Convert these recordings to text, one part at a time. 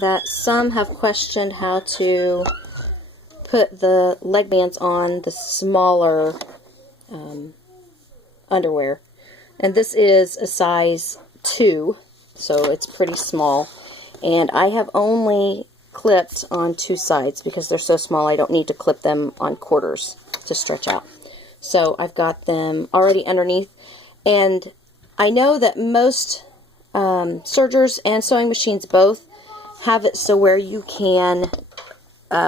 that some have questioned how to put the leg bands on the smaller underwear. And this is a size 2, so it's pretty small. And I have only clipped on 2 sides because they're so small I don't need to clip them on quarters to stretch out. So I've got them already underneath. And I know that most sergers and sewing machines both have it so where you can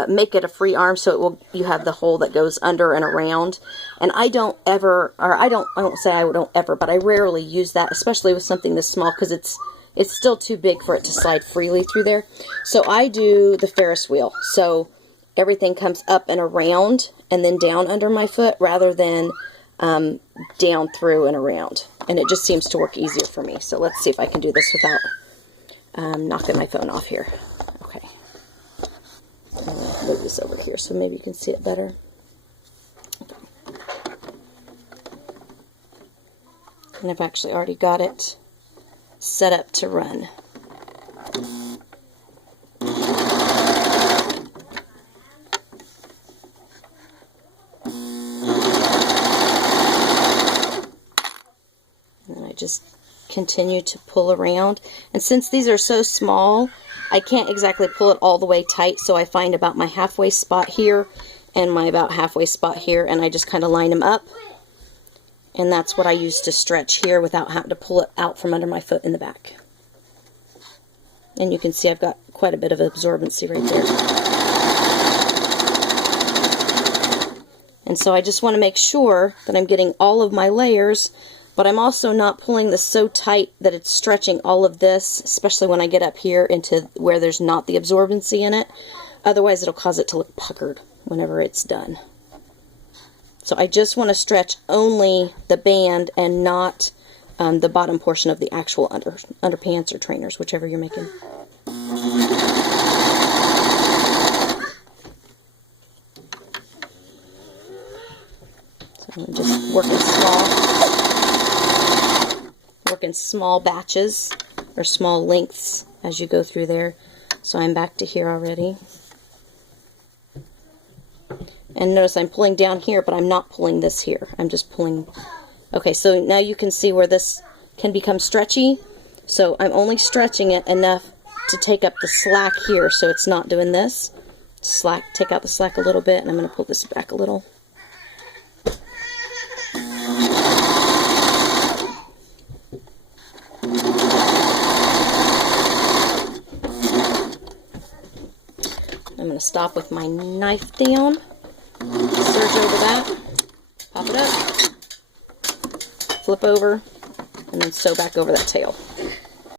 make it a free arm, so it will, you have the hole that goes under and around. And I don't ever, or I won't say I don't ever, but I rarely use that, especially with something this small, because it's still too big for it to slide freely through there. So I do the Ferris wheel, so everything comes up and around and then down under my foot rather than down through and around. And it just seems to work easier for me. So let's see if I can do this without knocking my phone off here. Okay. I'm going to move this over here so maybe you can see it better. Okay. And I've actually already got it set up to run. And I just continue to pull around. And since these are so small, I can't exactly pull it all the way tight, so I find about my halfway spot here and my about halfway spot here, and I just kind of line them up. And that's what I use to stretch here without having to pull it out from under my foot in the back. And you can see I've got quite a bit of absorbency right there. And so I just want to make sure that I'm getting all of my layers, but I'm also not pulling this so tight that it's stretching all of this, especially when I get up here into where there's not the absorbency in it. Otherwise it'll cause it to look puckered whenever it's done. So I just want to stretch only the band and not the bottom portion of the actual underpants or trainers, whichever you're making. So I'm just working small batches or small lengths as you go through there. So I'm back to here already. And notice I'm pulling down here, but I'm not pulling this here. I'm just pulling. Okay, so now you can see where this can become stretchy. So I'm only stretching it enough to take up the slack here, so it's not doing this. Take out the slack a little bit, and I'm going to pull this back a little. I'm going to stop with my knife down. Serge over that, pop it up, flip over, and then sew back over that tail.